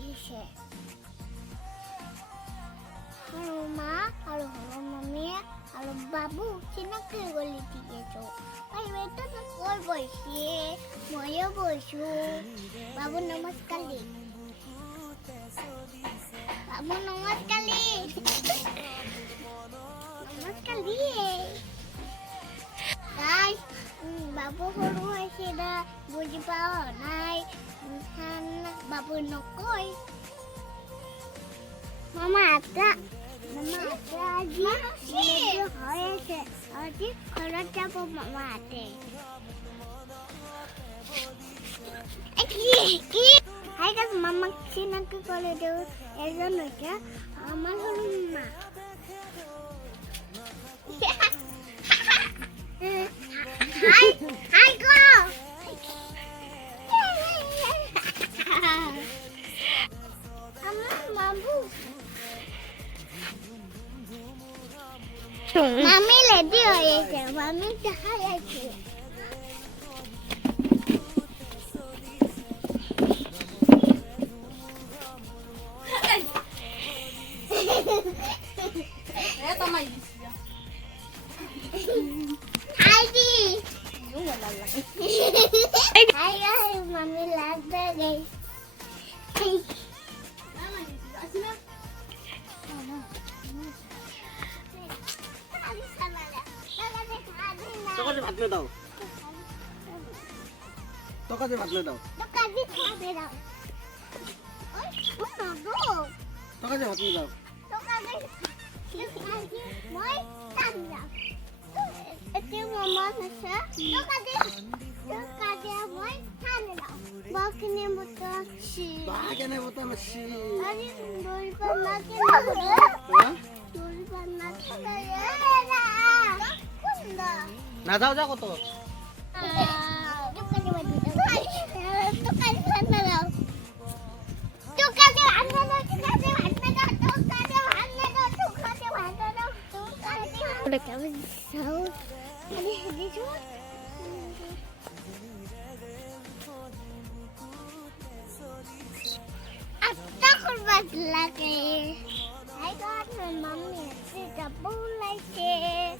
লাগিছে। Halo Ma, halo Mami, halo Babu, চিনাকি গলি দিয়েছো। ভাই বেটা তো কই বসে, ময়ও বসু। বাবু নমস্কার দি। বাবু নমস্কার দি। নমস্কার দিয়ে। Guys, বাবু সৰু হৈছে না বুজি পাও নাই। বাবু নকয়। Mama ada আজি হয়েছে আজি ঘৰত যাব মামা আছে হাই গাছ মামাক চিনাকি করে দেব এজন হচ্ছে আমার হলো মা হাই হাই গো আমার মামু Mami ready হয়েছে mami দেখা যাচ্ছে Heidi Hai guys mami lagi guys তোকে ভাত দাও তোকে ভাত দাও তোকে খাবে দাও ওই শোনো গো তোকে ভাত দাও তোকে মই টান দাও এতে মামা আছে তোকে মই টান দাও বাকনে মতো সি বাকনে মতো সি আরে দই পানা কেন দই পানা না যাও যাও কত I got my mommy a blanket.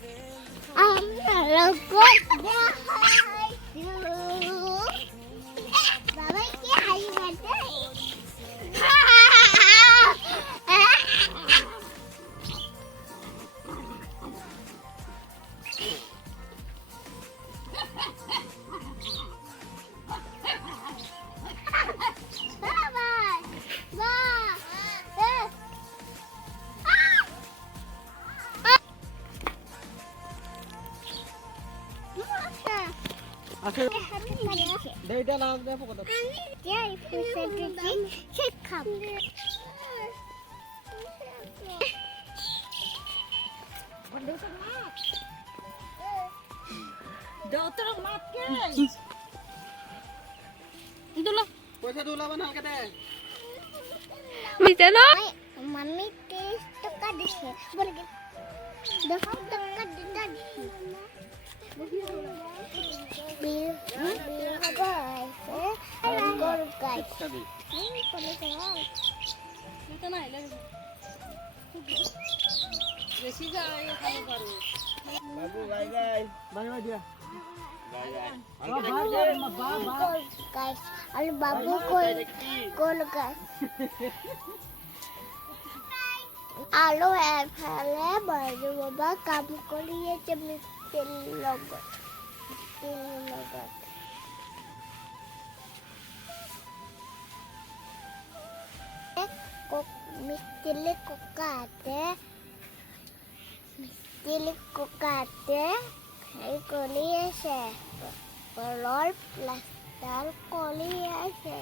I'm not a good guy. Baba, क्या है बता? আচ্ছা দেইটা লাগ দেবো কত যাই পয়সা দিচ্ছি চেক খাব Dokter makan. Itulah. পয়সা দুলাবা না কেটে Bisa no? मम्मी टेस्ट तो कर दिखे बोल के देखो तक कर दिता Itu na ilan. Besi jay khalo paru. বাবু বাই বাই বাই বাই দিয়া guys alu babu kol guys alu phale baru baba kam koriye chemi tel logot kok mistile kokate hai koliye se pelol plastar koliye se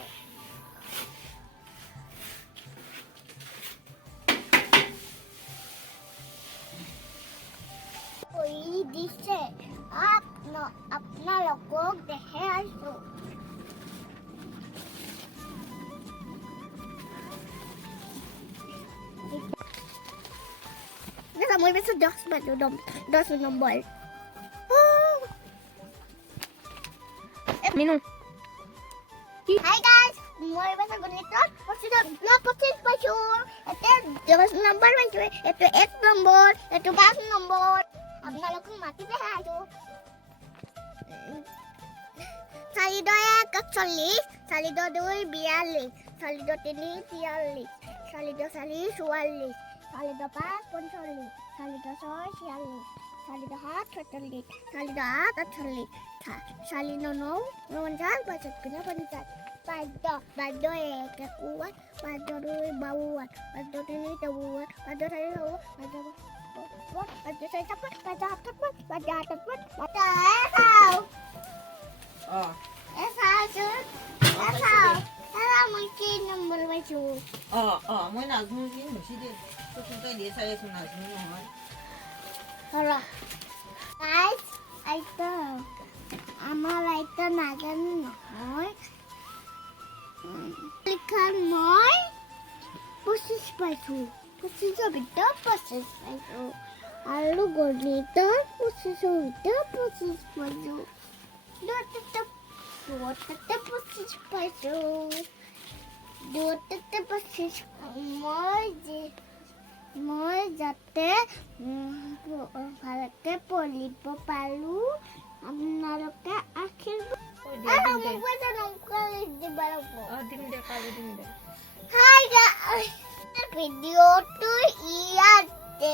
कोई दिसे आप न अपना लोगों देखे आसो Nasa mo ibe sa dos ba do dos no ball. Minum. Hi guys, mo ibe sa ganito. Kasi 10 number পাইছোঁ, এইটো 1 নম্বৰ, এইটো 5 নম্বৰ। আপোনালোকক মাতিবে আহিছোঁ। 4 10 41, 4 10 2 42, 4 10 3 43, 4 10 4 44, 4 10 5 45, 4 10 6 46, 4 10 7 47, 4 10 8 48, 4 10 9 49, 50 50. 5 10 1 kuat, 5 2 bawaan, 5 3 tabuan, 5 4 tabuan, 5 saya dapat, 5 dapat, 5 dapat, 5 tahu. Oh. Esa mungkin nomor baju. Mới nào cũng kiếm một xí đi. Tôi không cái đĩa xe xuống nào xuống nói. Hola. Guys, ito. Ama ito nagan noy. Klikan moy. Pusis baju. Pusis bito, pusis baju. Alu gonito, pusis bito, pusis baju. Dua tetap pusis baju. Dua tetap pusis মই যাতে ভালকে পঢ়িব পাৰো আপোনালোকে আশীৰ্বাদ hi guys ভিডিঅ'টো ইয়াতে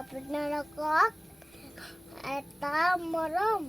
আপোনালোকক এটা মৰম